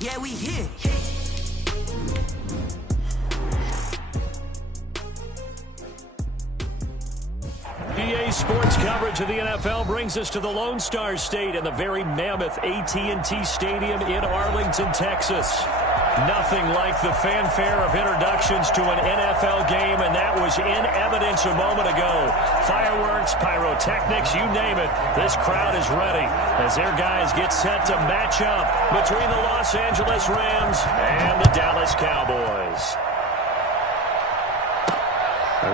Yeah, we here. EA Sports coverage of the NFL brings us to the Lone Star State and the very mammoth AT&T Stadium in Arlington, Texas. Nothing like the fanfare of introductions to an NFL game, and that was in evidence a moment ago. Fireworks, pyrotechnics, you name it. This crowd is ready as their guys get set to match up between the Los Angeles Rams and the Dallas Cowboys.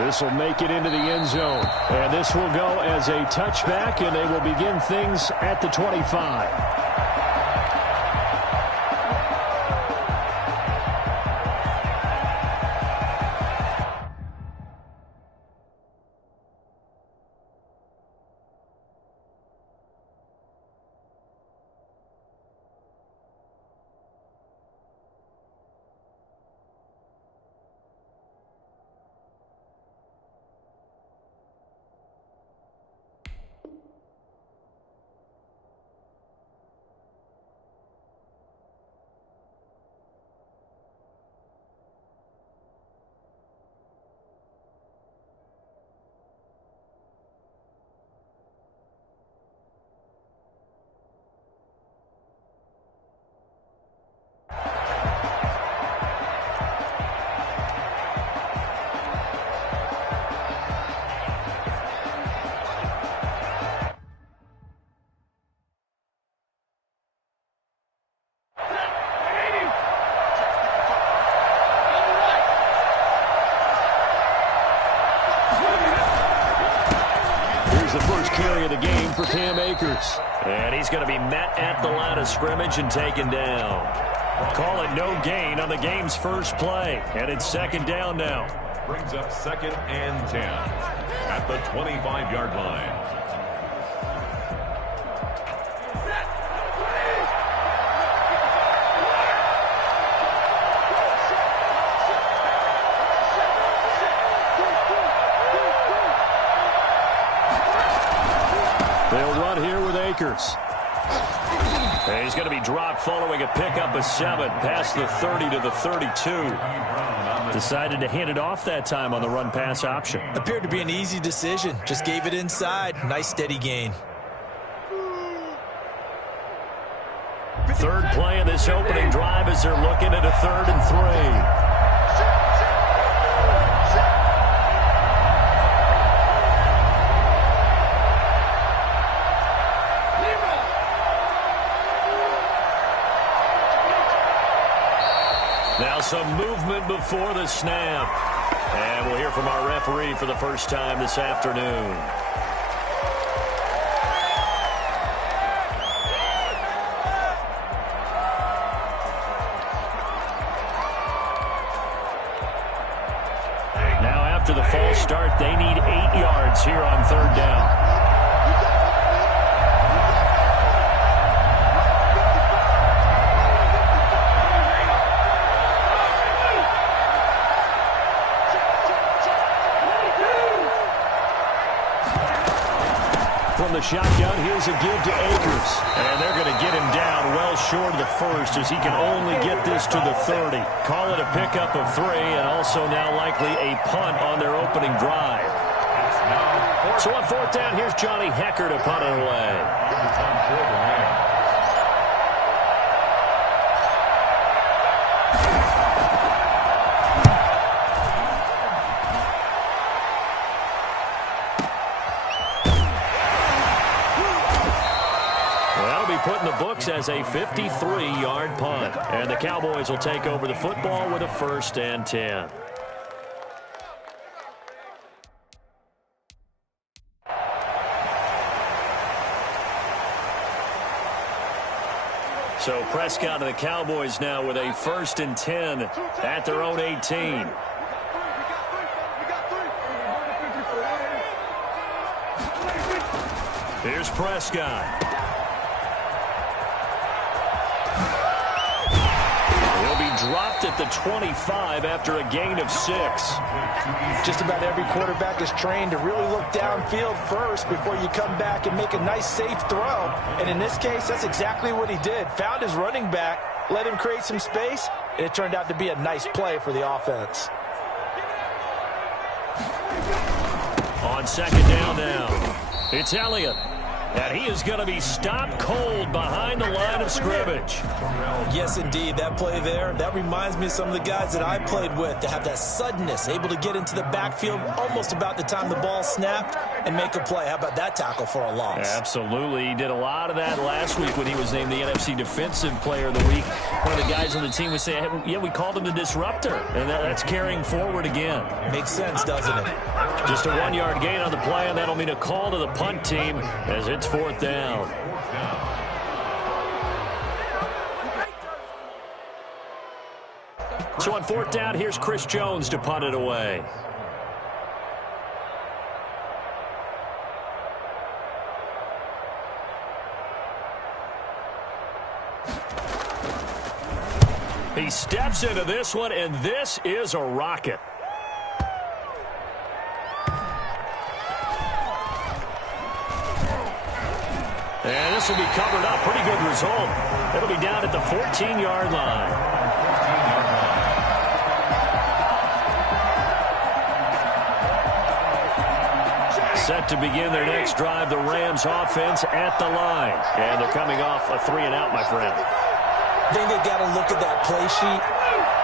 This will make it into the end zone. And this will go as a touchback, and they will begin things at the 25. The first carry of the game for Cam Akers. And he's going to be met at the line of scrimmage and taken down. Call it no gain on the game's first play. And it's second down now. Brings up 2nd and 10 at the 25-yard line. They'll run here with Akers. And he's going to be dropped following a pickup of 7 past the 30 to the 32. Decided to hand it off that time on the run-pass option. Appeared to be an easy decision. Just gave it inside. Nice steady gain. Third play of this opening drive as they're looking at a 3rd and 3. Now some movement before the snap. And we'll hear from our referee for the first time this afternoon. Now after the false start, they need 8 yards here on 3rd down. From the shotgun, here's a give to Akers. And they're going to get him down well short of the first as he can only get this to the 30. Call it a pickup of 3 and also now likely a punt on their opening drive. So on 4th down, here's Johnny Hekker to punt it away. Put in the books as a 53-yard punt. And the Cowboys will take over the football with a 1st and 10. So Prescott and the Cowboys now with a 1st and 10 at their own 18. Here's Prescott. Dropped at the 25 after a gain of 6. Just about every quarterback is trained to really look downfield first before you come back and make a nice, safe throw. And in this case, that's exactly what he did. Found his running back, let him create some space, and it turned out to be a nice play for the offense. On second down now, it's Elliott. And he is going to be stopped cold behind the line of scrimmage. Yes, indeed. That play there, that reminds me of some of the guys that I played with to have that suddenness, able to get into the backfield almost about the time the ball snapped and make a play. How about that tackle for a loss? Absolutely. He did a lot of that last week when he was named the NFC Defensive Player of the Week. One of the guys on the team was saying, hey, yeah, we called him the disruptor. And that's carrying forward again. Makes sense, doesn't it? Just a 1-yard gain on the play, and that'll mean a call to the punt team as it's fourth down. So on fourth down, here's Chris Jones to punt it away. He steps into this one, and this is a rocket. And this will be covered up. Pretty good result. It'll be down at the 14-yard line. Set to begin their next drive, the Rams offense at the line. And they're coming off a 3-and-out, my friend. I think they've got to look at that play sheet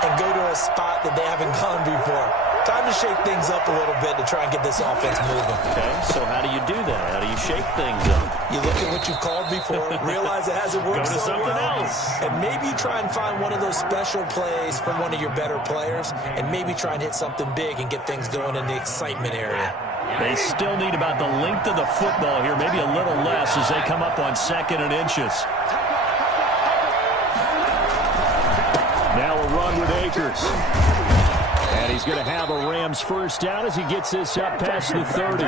and go to a spot that they haven't gone before. Time to shake things up a little bit to try and get this offense moving. Okay, so how do you do that? How do you shake things up? You look at what you've called before, realize it hasn't worked Go to so something well, else. and maybe try and find one of those special plays from one of your better players, and maybe try and hit something big and get things going in the excitement area. They still need about the length of the football here, maybe a little less as they come up on 2nd and inches. Now a run with Akers. And he's going to have a Rams first down as he gets this up past the 30.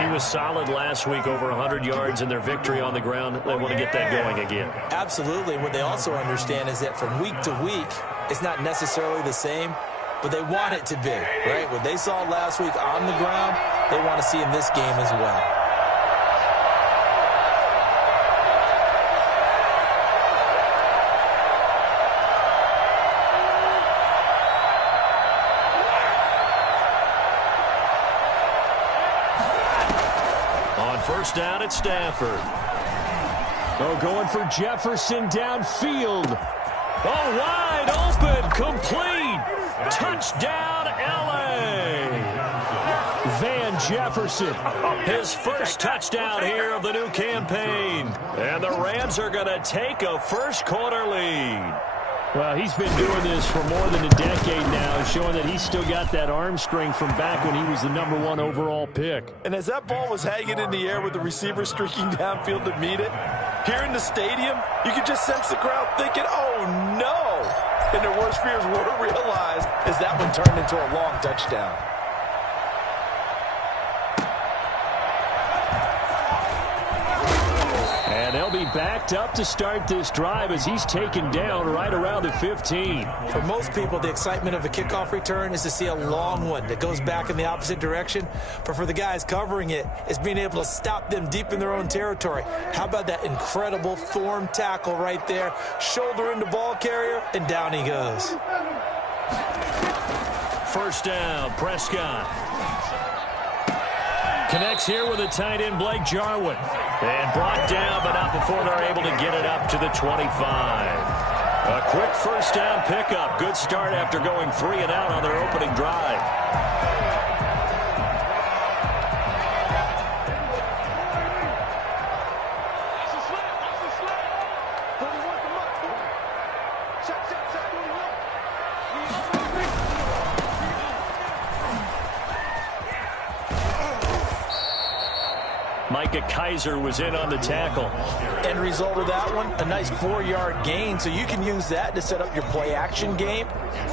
He was solid last week, over 100 yards in their victory on the ground. They want to get that going again. Absolutely. What they also understand is that from week to week, it's not necessarily the same, but they want it to be, right? What they saw last week on the ground, they want to see in this game as well. First down at Stafford. Oh, going for Jefferson downfield. Oh, wide open, complete. Touchdown, L.A. Van Jefferson, his first touchdown here of the new campaign. And the Rams are going to take a first-quarter lead. Well, he's been doing this for more than a decade now, showing that he's still got that arm strength from back when he was the #1 overall pick. And as that ball was hanging in the air with the receiver streaking downfield to meet it, here in the stadium, you could just sense the crowd thinking, oh, no. And their worst fears were realized as that one turned into a long touchdown. And they'll be backed up to start this drive as he's taken down right around the 15. For most people, the excitement of a kickoff return is to see a long one that goes back in the opposite direction. But for the guys covering it, it's being able to stop them deep in their own territory. How about that incredible form tackle right there? Shoulder into ball carrier, and down he goes. First down, Prescott. Connects here with a tight end, Blake Jarwin. And brought down, but not before they're able to get it up to the 25. A quick first down pickup. Good start after going 3-and-out on their opening drive. Micah Kiser was in on the tackle. End result of that one, a nice 4-yard gain, so you can use that to set up your play-action game,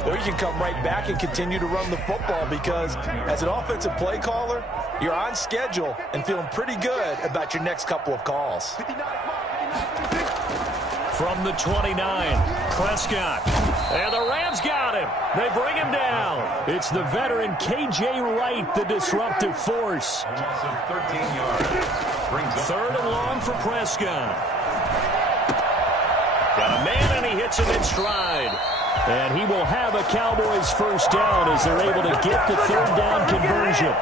or you can come right back and continue to run the football because as an offensive play caller, you're on schedule and feeling pretty good about your next couple of calls. From the 29, Prescott. And the Rams got him. They bring him down. It's the veteran K.J. Wright, the disruptive force. 13 yards. 3rd and long for Prescott. Got a man, and he hits gets him in stride. And he will have a Cowboys first down as they're able to get the third down conversion.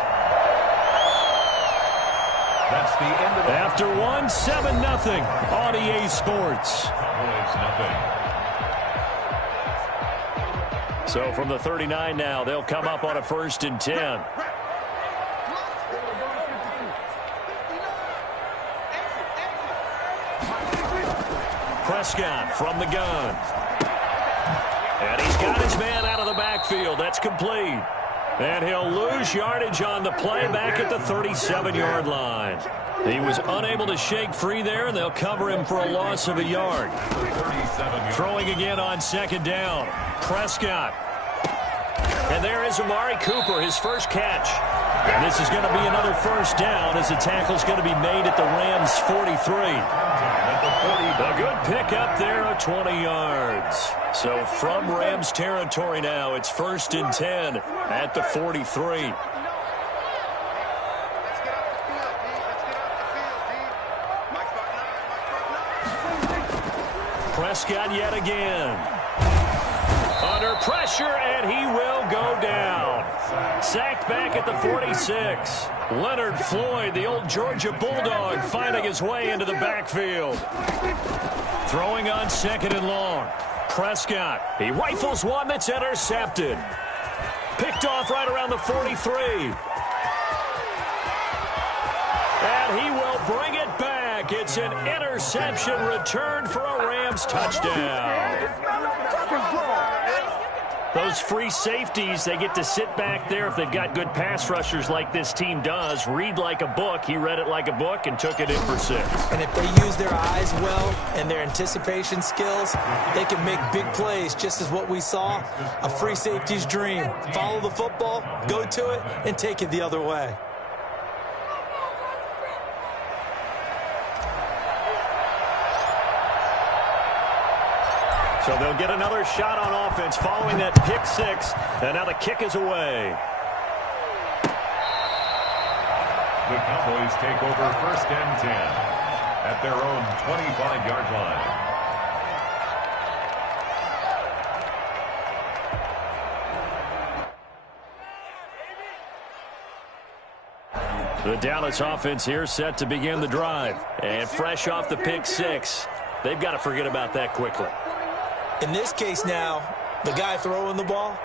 That's the end of the After 7-0 on EA Sports. Cowboys nothing. So from the 39 now, they'll come up on a 1st and 10. Prescott from the gun. And he's got his man out of the backfield. That's complete. And he'll lose yardage on the play back at the 37-yard line. He was unable to shake free there, and they'll cover him for a loss of a yard. Throwing again on 2nd down. Prescott. And there is Amari Cooper, his first catch. And this is going to be another first down as the tackle's going to be made at the Rams' 43. A good pickup there of 20 yards. So from Rams territory now, it's 1st and 10 at the 43. Prescott yet again. Under pressure, and he will go down. Sacked back at the 46. Leonard Floyd, the old Georgia Bulldog, finding his way into the backfield. Throwing on 2nd and long. Prescott, he rifles one that's intercepted. Picked off right around the 43. And he will bring it back. It's an interception returned for a Rams touchdown. Those free safeties, they get to sit back there if they've got good pass rushers like this team does. Read like a book. He read it like a book and took it in for 6. And if they use their eyes well and their anticipation skills, they can make big plays, just as what we saw. A free safety's dream. Follow the football, go to it, and take it the other way. So they'll get another shot on offense following that pick 6. And now the kick is away. The Cowboys take over 1st and 10 at their own 25-yard line. The Dallas offense here set to begin the drive. And fresh off the pick 6, they've got to forget about that quickly. In this case now, the guy throwing the ball,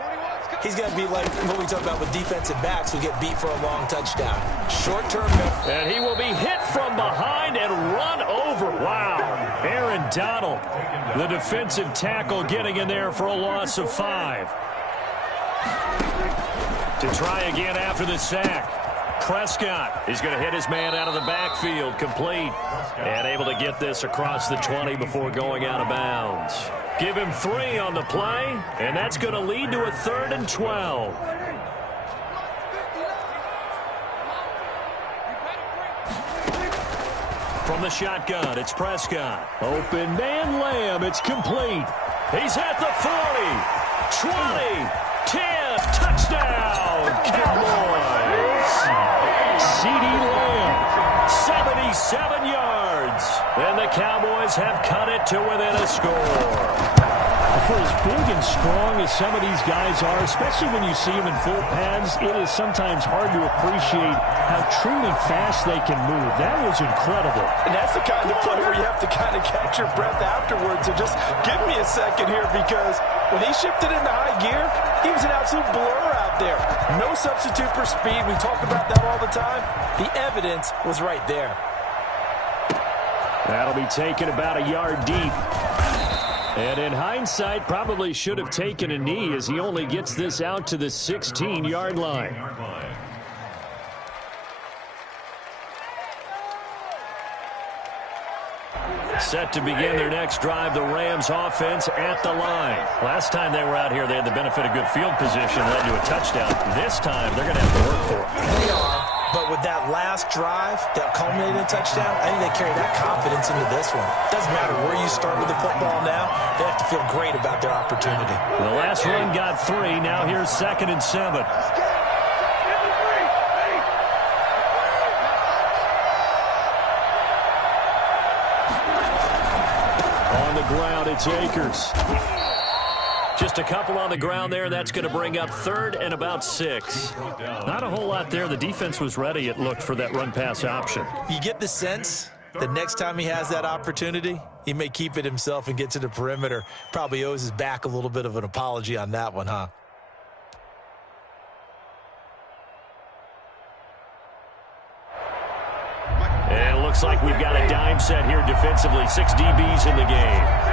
he's got to be like what we talk about with defensive backs who get beat for a long touchdown. Short-term. And he will be hit from behind and run over. Wow. Aaron Donald, the defensive tackle, getting in there for a loss of 5. To try again after the sack. Prescott is going to hit his man out of the backfield, complete. And able to get this across the 20 before going out of bounds. Give him 3 on the play, and that's going to lead to a 3rd and 12. From the shotgun, it's Prescott. Open man Lamb, it's complete. He's at the 40, 20, 10, touchdown, Cowboys. CeeDee Lamb, 77 yards. And the Cowboys have cut it to within a score. For as big and strong as some of these guys are, especially when you see them in full pads, it is sometimes hard to appreciate how truly fast they can move. That was incredible. And that's the kind of play where you have to kind of catch your breath afterwards. So just give me a second here, because when he shifted into high gear, he was an absolute blur out there. No substitute for speed. We talk about that all the time. The evidence was right there. That'll be taken about a yard deep. And in hindsight, probably should have taken a knee as he only gets this out to the 16-yard line. Set to begin their next drive, the Rams offense at the line. Last time they were out here, they had the benefit of good field position, led to a touchdown. This time, they're going to have to work for it. They are. But with that last drive, that culminated touchdown, I think they carry that confidence into this one. Doesn't matter where you start with the football now. They have to feel great about their opportunity. The last run got 3. Now here's 2nd and 7. On the ground, the takers. Just a couple on the ground there. That's going to bring up 3rd and about 6. Not a whole lot there. The defense was ready, it looked, for that run-pass option. You get the sense the next time he has that opportunity, he may keep it himself and get to the perimeter. Probably owes his back a little bit of an apology on that one, huh? And it looks like we've got a dime set here defensively. 6 DBs in the game.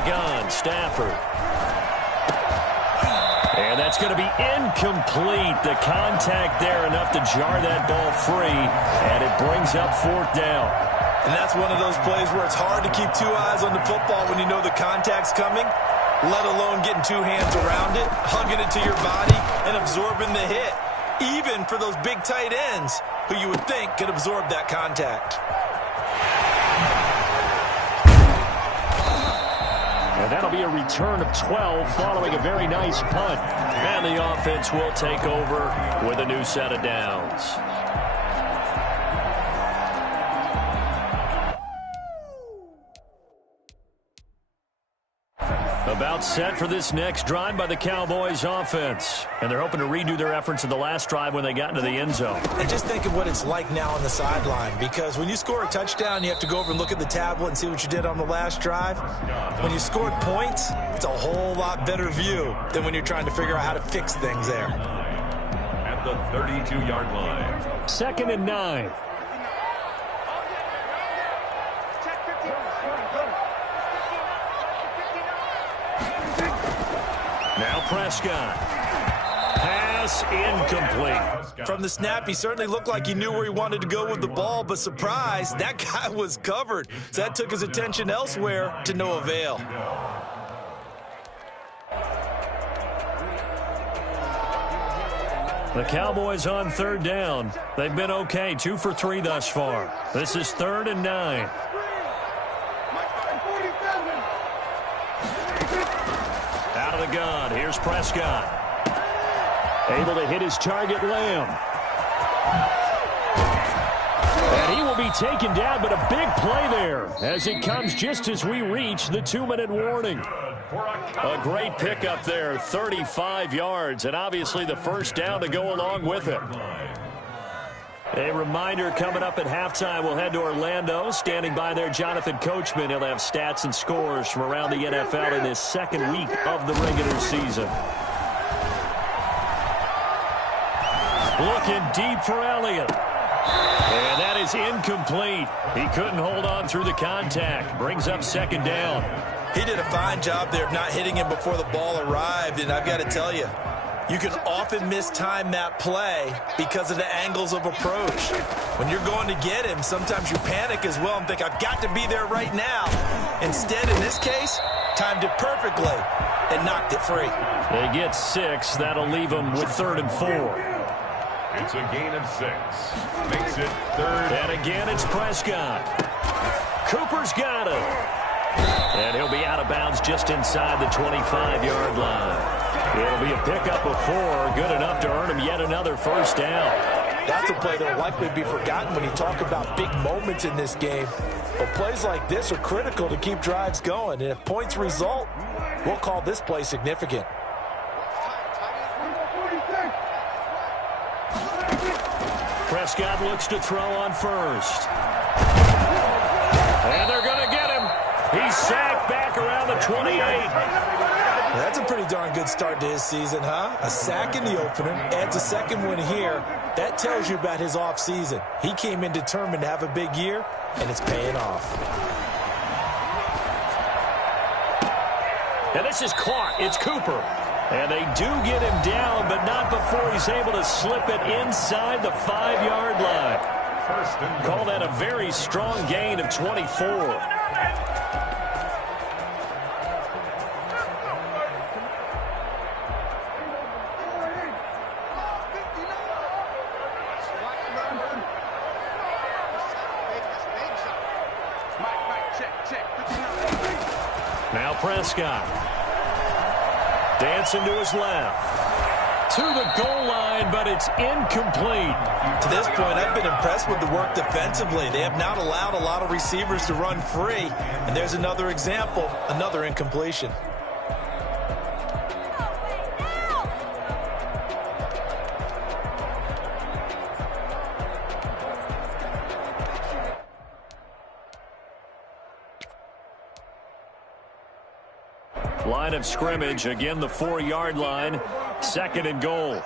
Gun, Stafford. And that's going to be incomplete. The contact there enough to jar that ball free, and it brings up 4th down. And that's one of those plays where it's hard to keep 2 eyes on the football when you know the contact's coming, let alone getting 2 hands around it, hugging it to your body, and absorbing the hit, even for those big tight ends who you would think could absorb that contact. And that'll be a return of 12 following a very nice punt. And the offense will take over with a new set of downs. About set for this next drive by the Cowboys offense. And they're hoping to redo their efforts in the last drive when they got into the end zone. And just think of what it's like now on the sideline, because when you score a touchdown, you have to go over and look at the tablet and see what you did on the last drive. When you scored points, it's a whole lot better view than when you're trying to figure out how to fix things there. At the 32-yard line. 2nd and 9. Now Prescott. Pass incomplete. From the snap, he certainly looked like he knew where he wanted to go with the ball, but surprise, that guy was covered. So that took his attention elsewhere to no avail. The Cowboys on 3rd down. They've been okay, 2 for 3 thus far. This is 3rd and 9. Out of the gun, here's Prescott. Able to hit his target, Lamb. And he will be taken down, but a big play there as it comes just as we reach the 2-minute warning. A great pickup there, 35 yards, and obviously the first down to go along with it. A reminder coming up at halftime, we'll head to Orlando. Standing by there, Jonathan Coachman. He'll have stats and scores from around the NFL in this 2nd week of the regular season. Looking deep for Elliott. And that is incomplete. He couldn't hold on through the contact. Brings up 2nd down. He did a fine job there of not hitting him before the ball arrived, and I've got to tell you, you can often mistime that play because of the angles of approach. When you're going to get him, sometimes you panic as well and think, I've got to be there right now. Instead, in this case, timed it perfectly and knocked it free. They get 6. That'll leave them with 3rd and 4. It's a gain of 6. Makes it 3rd. And again, it's Prescott. Cooper's got it. And he'll be out of bounds just inside the 25-yard line. It'll be a pickup of 4, good enough to earn him yet another first down. That's a play that will likely be forgotten when you talk about big moments in this game. But plays like this are critical to keep drives going. And if points result, we'll call this play significant. Prescott looks to throw on first. And they're going to get him. He's sacked back around the 28. That's a pretty darn good start to his season, huh? A sack in the opener, adds a 2nd one here. That tells you about his offseason. He came in determined to have a big year, and it's paying off. And this is caught. It's Cooper. And they do get him down, but not before he's able to slip it inside the 5-yard line. Call that a very strong gain of 24. Now Prescott. Dancing to his left. to the goal line, but it's incomplete. To this point, I've been impressed with the work defensively. They have not allowed a lot of receivers to run free. And there's another example, another incompletion. Line of scrimmage, again the 4-yard line, 2nd and goal.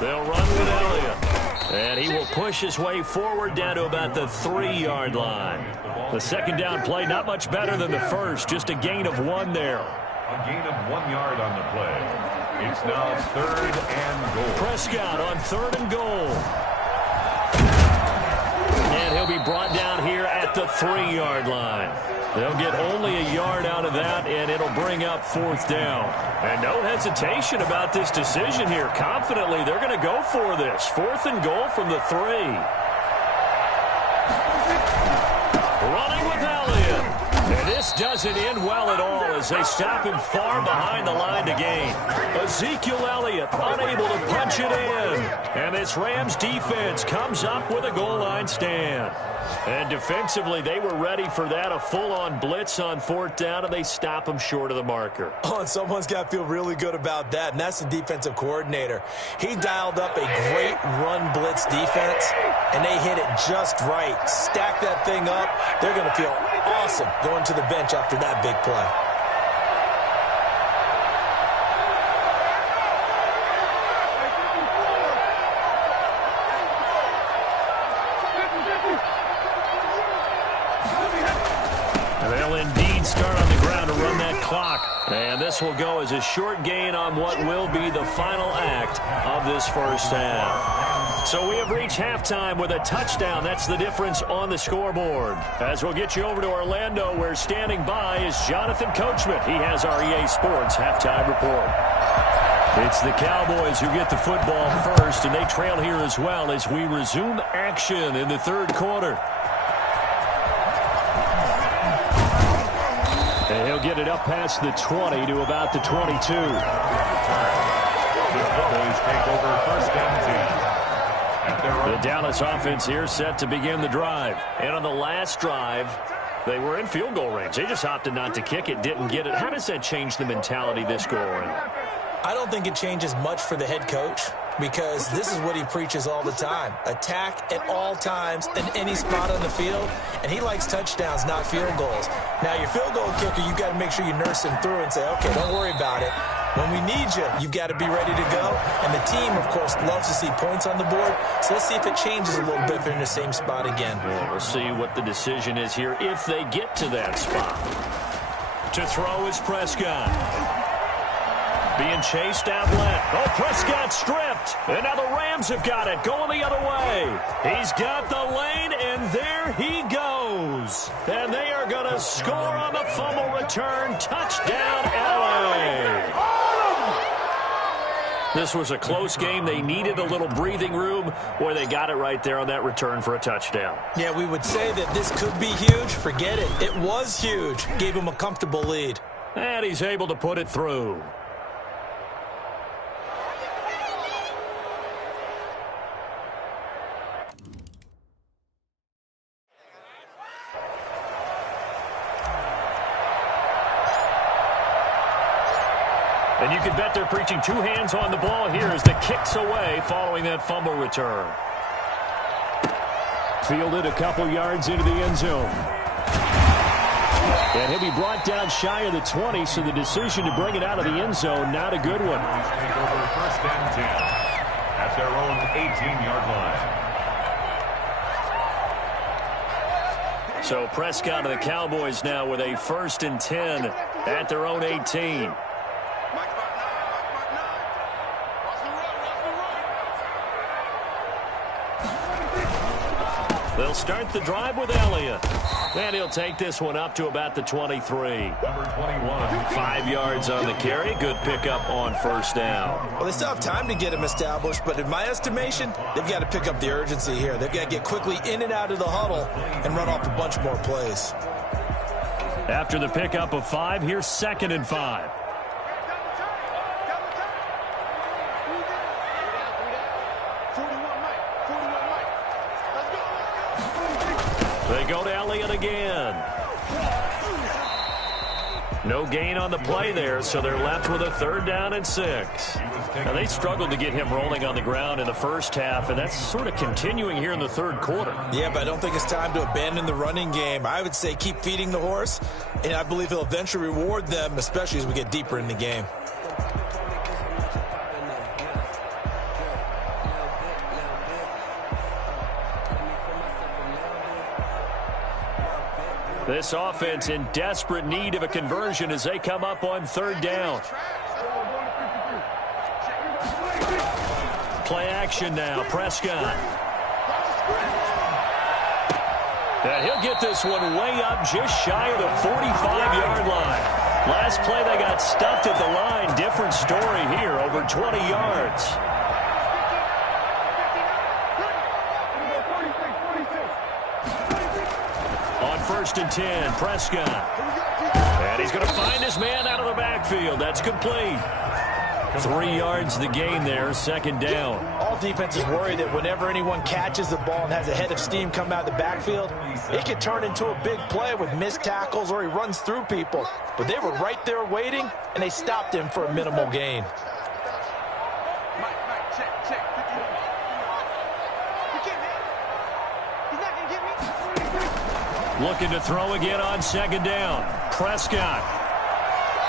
They'll run with Elliott, and he will push his way forward down to about the 3-yard line. The 2nd down play, not much better than the first, just a gain of 1 there. A gain of 1 yard on the play. It's now 3rd and goal. Prescott on 3rd and goal. And he'll be brought down here at the 3-yard line. They'll get only a yard out of that, and it'll bring up 4th down. And no hesitation about this decision here. Confidently, they're going to go for this. 4th and goal from the 3. Running with Elliott. And this doesn't end well at all as they stop him far behind the line to gain. Ezekiel Elliott unable to punch it in. And this Rams defense comes up with a goal line stand. And defensively, they were ready for that, a full-on blitz on 4th down, and they stop him short of the marker. Oh, and someone's got to feel really good about that, and that's the defensive coordinator. He dialed up a great run blitz defense, and they hit it just right. Stack that thing up. They're going to feel awesome going to the bench after that big play. They'll indeed start on the ground to run that clock. And this will go as a short gain on what will be the final act of this first half. So we have reached halftime with a touchdown. That's the difference on the scoreboard. As we'll get you over to Orlando, where standing by is Jonathan Coachman. He has our EA Sports halftime report. It's the Cowboys who get the football first, and they trail here as well as we resume action in the 3rd quarter. And he'll get it up past the 20 to about the 22. The Cowboys take over 1st and 10. The Dallas offense here set to begin the drive. And on the last drive, they were in field goal range. They just opted not to kick it, didn't get it. How does that change the mentality this go around? I don't think it changes much for the head coach, because this is what he preaches all the time. Attack at all times in any spot on the field, and he likes touchdowns, not field goals. Now, your field goal kicker, you've got to make sure you nurse him through and say, okay, don't worry about it. When we need you, you've got to be ready to go. And the team, of course, loves to see points on the board. So let's see if it changes a little bit if they're in the same spot again. Well, we'll see what the decision is here if they get to that spot. To throw is Prescott. Being chased out left. Oh, Prescott stripped. And now the Rams have got it. Going the other way. He's got the lane, and there he goes. And they are going to score on the fumble return. Touchdown, LA. This was a close game. They needed a little breathing room. Boy, they got it right there on that return for a touchdown. Yeah, we would say that this could be huge. Forget it. It was huge. Gave him a comfortable lead. And he's able to put it through. And you can bet they're preaching 2 hands on the ball here as the kick's away following that fumble return. Fielded a couple yards into the end zone. And he'll be brought down shy of the 20, so the decision to bring it out of the end zone, not a good one. Take over 1st and 10 at their own 18-yard line. So Prescott of the Cowboys now with a 1st and 10 at their own 18. They'll start the drive with Elliott. And he'll take this one up to about the 23. Number 21. 5 yards on the carry. Good pickup on 1st down. Well, they still have time to get him established, but in my estimation, they've got to pick up the urgency here. They've got to get quickly in and out of the huddle and run off a bunch more plays. After the pickup of 5, here's 2nd and 5. They go to Elliott again. No gain on the play there, so they're left with a 3rd down and 6. Now, they struggled to get him rolling on the ground in the first half, and that's sort of continuing here in the 3rd quarter. Yeah, but I don't think it's time to abandon the running game. I would say keep feeding the horse, and I believe he'll eventually reward them, especially as we get deeper in the game. This offense in desperate need of a conversion as they come up on 3rd down. Play action now, Prescott. And he'll get this one way up just shy of the 45-yard line. Last play they got stuffed at the line. Different story here, over 20 yards. On 1st and 10, Prescott. And he's going to find his man out of the backfield. That's complete. 3 yards the gain there, 2nd down. All defenses worry that whenever anyone catches the ball and has a head of steam come out of the backfield, it can turn into a big play with missed tackles or he runs through people. But they were right there waiting, and they stopped him for a minimal gain. Looking to throw again on 2nd down. Prescott.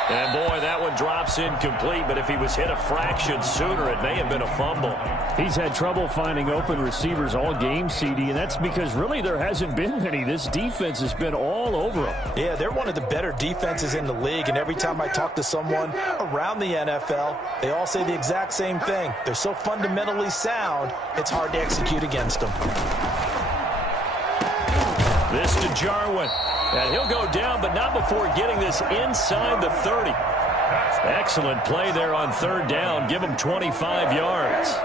And, boy, that one drops incomplete, but if he was hit a fraction sooner, it may have been a fumble. He's had trouble finding open receivers all game, CD, and that's because really there hasn't been many. This defense has been all over him. Yeah, they're one of the better defenses in the league, and every time I talk to someone around the NFL, they all say the exact same thing. They're so fundamentally sound, it's hard to execute against them. This to Jarwin. And he'll go down, but not before getting this inside the 30. Excellent play there on 3rd down. Give him 25 yards.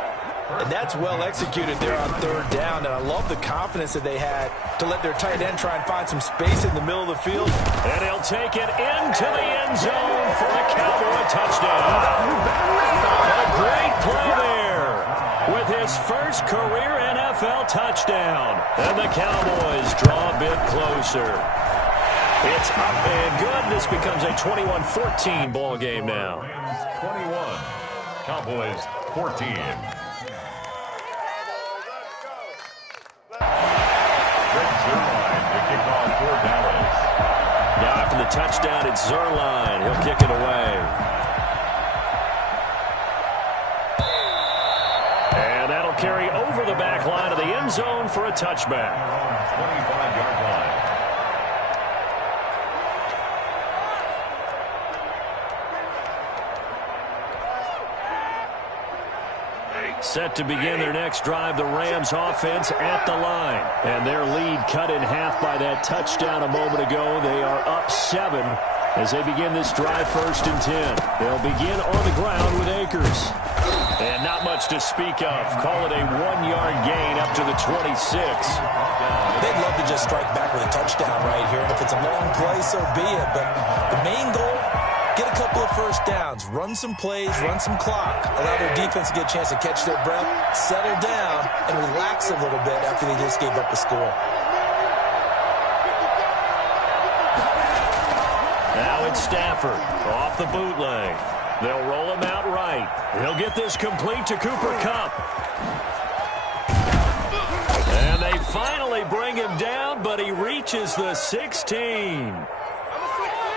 And that's well executed there on 3rd down. And I love the confidence that they had to let their tight end try and find some space in the middle of the field. And he'll take it into the end zone for a Cowboy touchdown. A great play there with his first career NFL touchdown. And the Cowboys draw a bit closer. It's up and good. This becomes a 21-14 ball game now. 21, Cowboys 14. Greg Zuerlein to kick off for Dallas. Now after the touchdown, it's Zuerlein. He'll kick it away. And that'll carry over the back line of the end zone for a touchback. 25-yard line. Set to begin their next drive, the Rams offense at the line. And their lead cut in half by that touchdown a moment ago. They are up 7 as they begin this drive, 1st and 10. They'll begin on the ground with Akers. And not much to speak of. Call it a 1-yard gain up to the 26. They'd love to just strike back with a touchdown right here. And if it's a long play, so be it. But the main goal, get a couple of 1st downs, run some plays, run some clock, allow their defense to get a chance to catch their breath, settle down, and relax a little bit after they just gave up a score. Now it's Stafford off the bootleg. They'll roll him out right. He'll get this complete to Cooper Kupp. And they finally bring him down, but he reaches the 16.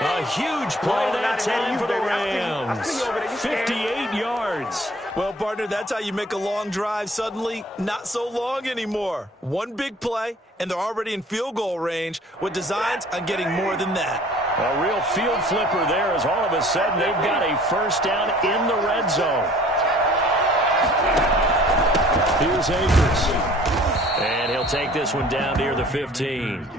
A huge play that time for the Rams. 58 yards. Well, partner, that's how you make a long drive suddenly not so long anymore. One big play, and they're already in field goal range with designs on getting more than that. A real field flipper there as all of a sudden they've got a 1st down in the red zone. Here's Akers. And he'll take this one down near the 15.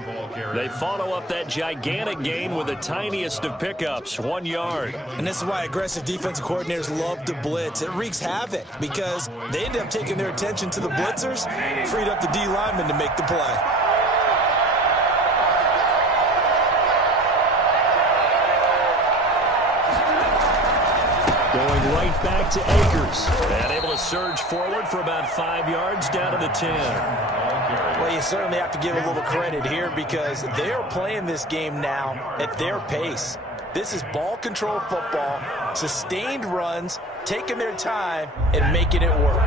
They follow up that gigantic gain with the tiniest of pickups, 1 yard. And this is why aggressive defensive coordinators love to blitz. It wreaks havoc because they end up taking their attention to the blitzers, freed up the D lineman to make the play. Going right back to Akers. And able to surge forward for about 5 yards down to the 10. Well, you certainly have to give a little credit here because they are playing this game now at their pace. This is ball control football, sustained runs, taking their time, and making it work.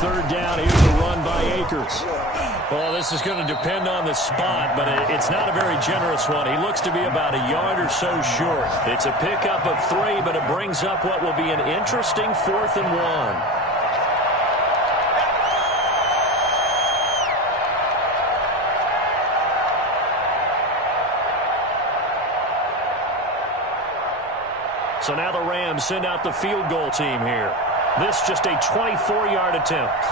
Third down, here's the run by Akers. Well, this is going to depend on the spot, but it's not a very generous one. He looks to be about a yard or so short. It's a pickup of 3, but it brings up what will be an interesting 4th and 1. So now the Rams send out the field goal team here. This just a 24-yard attempt.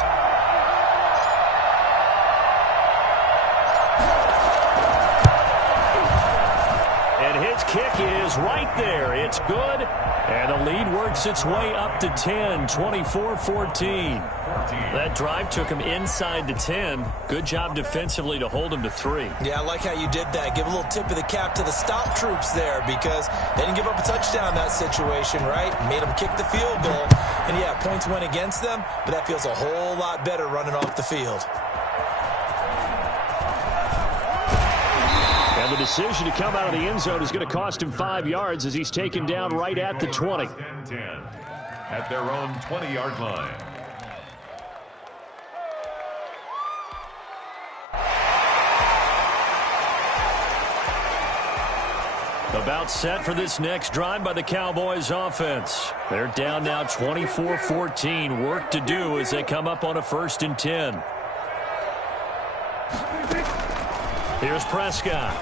And his kick is right there. It's good. And the lead works its way up to 10, 24-14. That drive took him inside the 10. Good job defensively to hold him to 3. Yeah, I like how you did that. Give a little tip of the cap to the stop troops there because they didn't give up a touchdown in that situation, right? Made them kick the field goal. And, yeah, points went against them, but that feels a whole lot better running off the field. And the decision to come out of the end zone is going to cost him 5 yards as he's taken down right at the 20. 10 at their own 20-yard line. About set for this next drive by the Cowboys offense. They're down now 24-14. Work to do as they come up on a 1st and 10. Here's Prescott.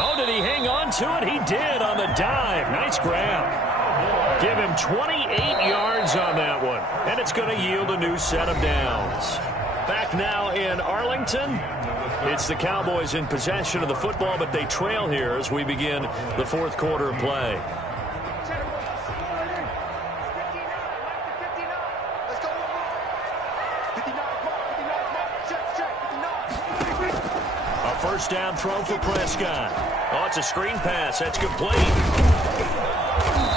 Oh, did he hang on to it? He did on the dive. Nice grab. Give him 28 yards on that one. And it's going to yield a new set of downs. Back now in Arlington. It's the Cowboys in possession of the football, but they trail here as we begin the 4th quarter of play. A 1st down throw for Prescott. Oh, it's a screen pass. That's complete.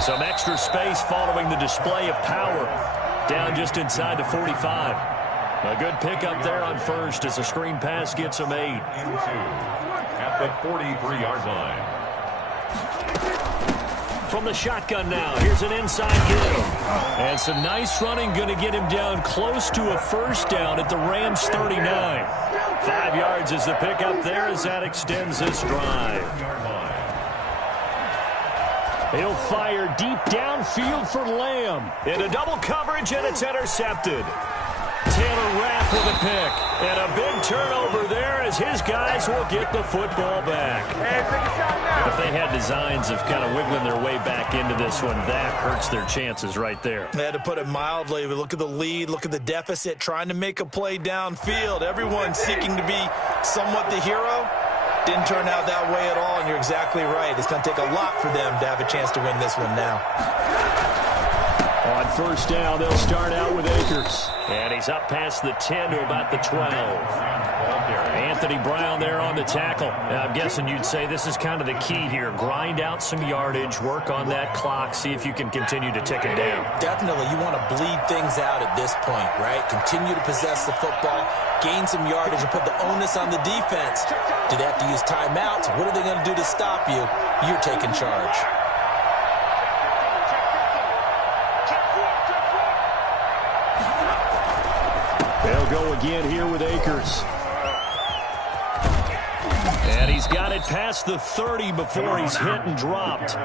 Some extra space following the display of power. Down just inside the 45. A good pickup there on 1st as the screen pass gets him 8. At the 43-yard line. From the shotgun now, here's an inside give. And some nice running going to get him down close to a 1st down at the Rams 39. 5 yards is the pickup there as that extends this drive. He'll fire deep downfield for Lamb. Into double coverage, and it's intercepted. Taylor Rapp with a pick. And a big turnover there as his guys will get the football back. If they had designs of kind of wiggling their way back into this one, that hurts their chances right there. They had to put it mildly. We look at the lead, look at the deficit, trying to make a play downfield. Everyone seeking to be somewhat the hero. Didn't turn out that way at all, and you're exactly right. It's going to take a lot for them to have a chance to win this one now. On 1st down, they'll start out with Akers. And he's up past the 10 to about the 12. Anthony Brown there on the tackle. Now, I'm guessing you'd say this is kind of the key here. Grind out some yardage, work on that clock, see if you can continue to tick it down. Definitely. You want to bleed things out at this point, right? Continue to possess the football, gain some yardage, and put the onus on the defense. Do they have to use timeouts? What are they going to do to stop you? You're taking charge. They'll go again here with Akers. And he's got it past the 30 before he's hit and dropped.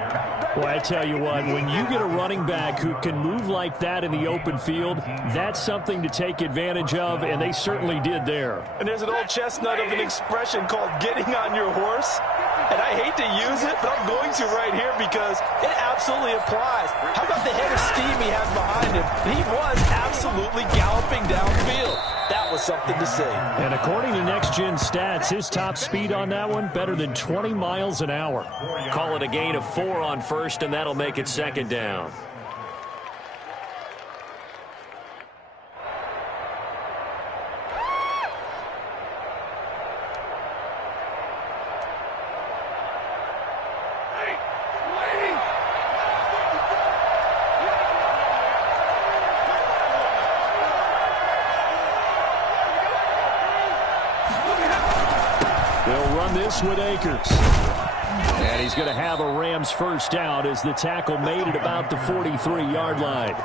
Well, I tell you what, when you get a running back who can move like that in the open field, that's something to take advantage of, and they certainly did there. And there's an old chestnut of an expression called getting on your horse. And I hate to use it, but I'm going to right here because it absolutely applies. How about the head of steam he has behind him? He was absolutely galloping downfield. That was something to see. And according to Next Gen Stats, his top speed on that one, better than 20 miles an hour. Call it a gain of 4 on 1st, and that'll make it 2nd down. They'll run this with Akers. And he's going to have a Rams first down as the tackle made at about the 43-yard line.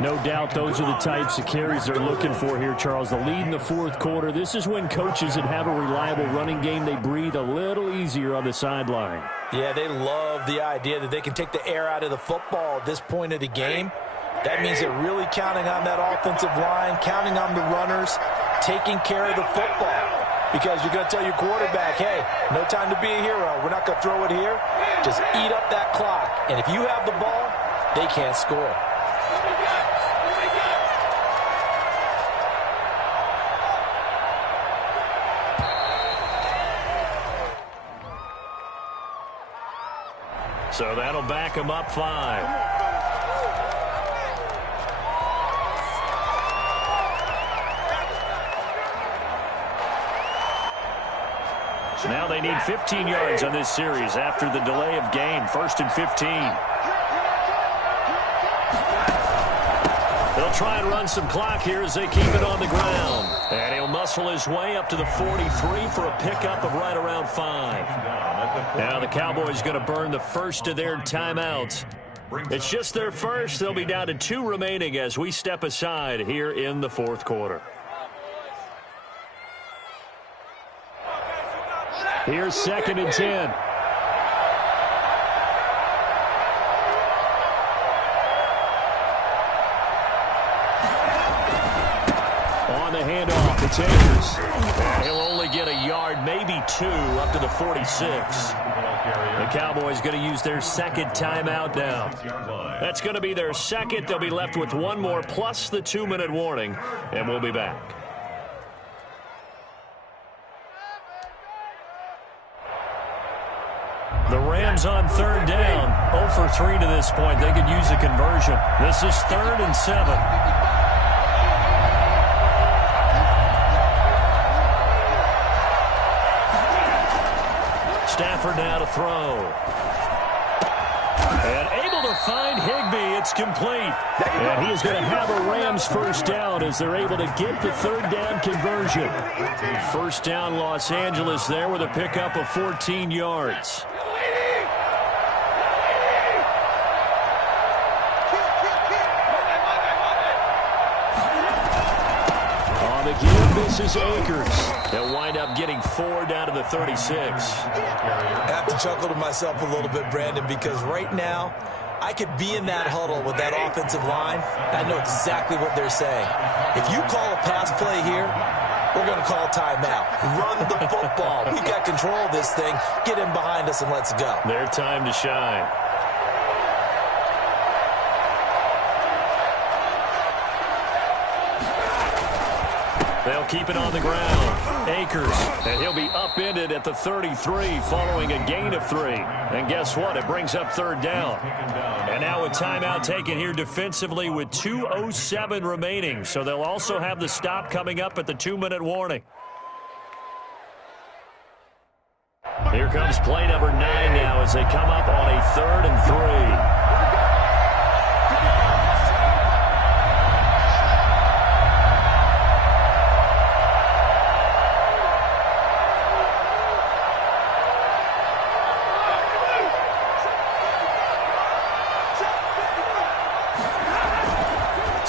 No doubt those are the types of carries they're looking for here, Charles. The lead in the fourth quarter. This is when coaches that have a reliable running game, they breathe a little easier on the sideline. Yeah, they love the idea that they can take the air out of the football at this point of the game. That means they're really counting on that offensive line, counting on the runners, taking care of the football. Because you're going to tell your quarterback, hey, no time to be a hero. We're not going to throw it here. Just eat up that clock. And if you have the ball, they can't score. So that'll back him up 5. Now they need 15 yards on this series after the delay of game. 1st and 15. They'll try and run some clock here as they keep it on the ground. And he'll muscle his way up to the 43 for a pickup of right around 5. Now the Cowboys going to burn the first of their timeouts. It's just their first. They'll be down to 2 remaining as we step aside here in the fourth quarter. Here's 2nd and 10. On the handoff, it's Akers. And he'll only get a yard, maybe 2, up to the 46. The Cowboys going to use their 2nd timeout now. That's going to be their 2nd. They'll be left with 1 more plus the 2-minute warning, and we'll be back. The Rams on 3rd down. 0 for 3 to this point. They could use a conversion. This is 3rd and 7. Stafford now to throw. And able to find Higbee. It's complete. And he is going to have a Rams first down as they're able to get the 3rd down conversion. First down Los Angeles there with a pickup of 14 yards. This is Akers. They'll wind up getting 4 down to the 36. I have to chuckle to myself a little bit, Brandon, because right now I could be in that huddle with that offensive line. I know exactly what they're saying. If you call a pass play here, we're going to call timeout. Run the football. We got control of this thing. Get in behind us and let's go. Their time to shine. They'll keep it on the ground. Akers, and he'll be upended at the 33 following a gain of 3. And guess what? It brings up 3rd down. And now a timeout taken here defensively with 2:07 remaining. So they'll also have the stop coming up at the 2-minute warning. Here comes play number 9 now as they come up on a 3rd and 3.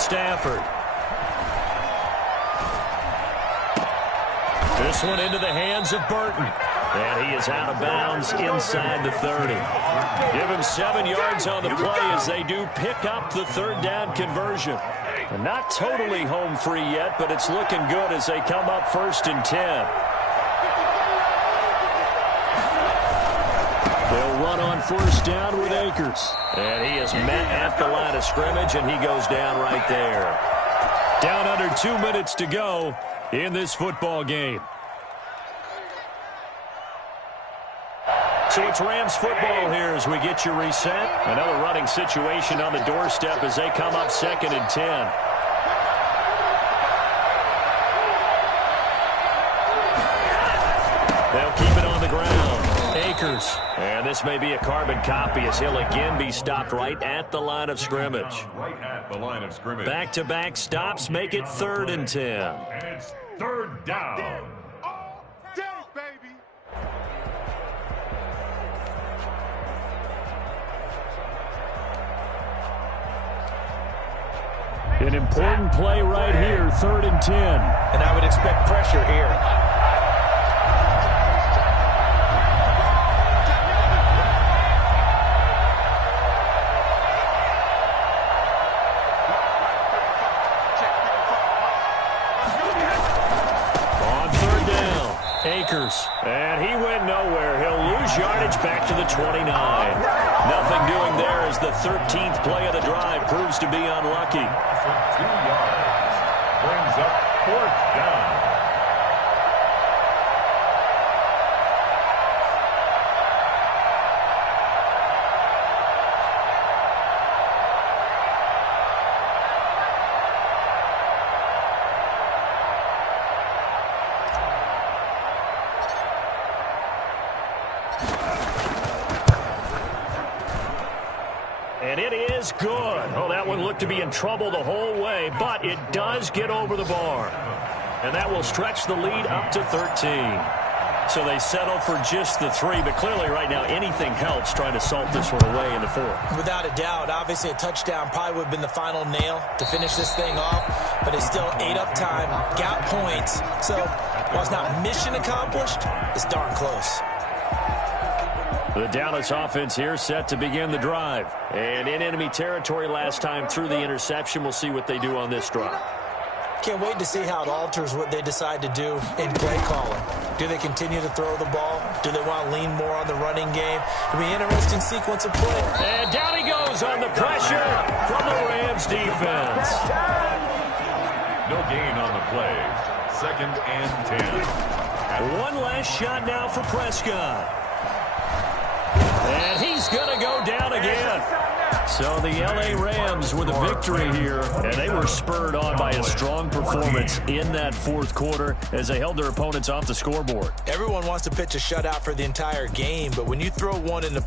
Stafford. This one into the hands of Burton. And he is out of bounds inside the 30. Give him 7 yards on the play as they do pick up the 3rd down conversion. And not totally home free yet, but it's looking good as they come up 1st and 10. They'll run on 1st down with Akers. And he is met at the line of scrimmage, and he goes down right there. Down under 2 minutes to go in this football game. So it's Rams football here as we get you reset. Another running situation on the doorstep as they come up 2nd and 10. They'll keep it on the ground. Akers. And this may be a carbon copy as he'll again be stopped right at the line of scrimmage. Right at the line of scrimmage. Back-to-back stops make it 3rd and 10. And it's 3rd down. An important play right here, 3rd and 10. And I would expect pressure here. Akers, and he went nowhere. He'll lose yardage back to the 29. Nothing doing there as the 13th play of the drive proves to be unlucky. For 2 yards. Brings up 4th down. And it is good. Oh, that one looked to be in trouble the whole way, but it does get over the bar. And that will stretch the lead up to 13. So they settle for just the 3, but clearly right now anything helps trying to salt this one away in the 4th. Without a doubt, obviously a touchdown probably would have been the final nail to finish this thing off, but it's still ate up time, got points. So while it's not mission accomplished, it's darn close. The Dallas offense here set to begin the drive. And in enemy territory last time through the interception. We'll see what they do on this drive. Can't wait to see how it alters what they decide to do in play calling. Do they continue to throw the ball? Do they want to lean more on the running game? It'll be an interesting sequence of play. And down he goes on the pressure from the Rams defense. No gain on the play. 2nd and 10. One last shot now for Prescott. And he's going to go down again. So the L.A. Rams with a victory here, and they were spurred on by a strong performance in that 4th quarter as they held their opponents off the scoreboard. Everyone wants to pitch a shutout for the entire game, but when you throw one in the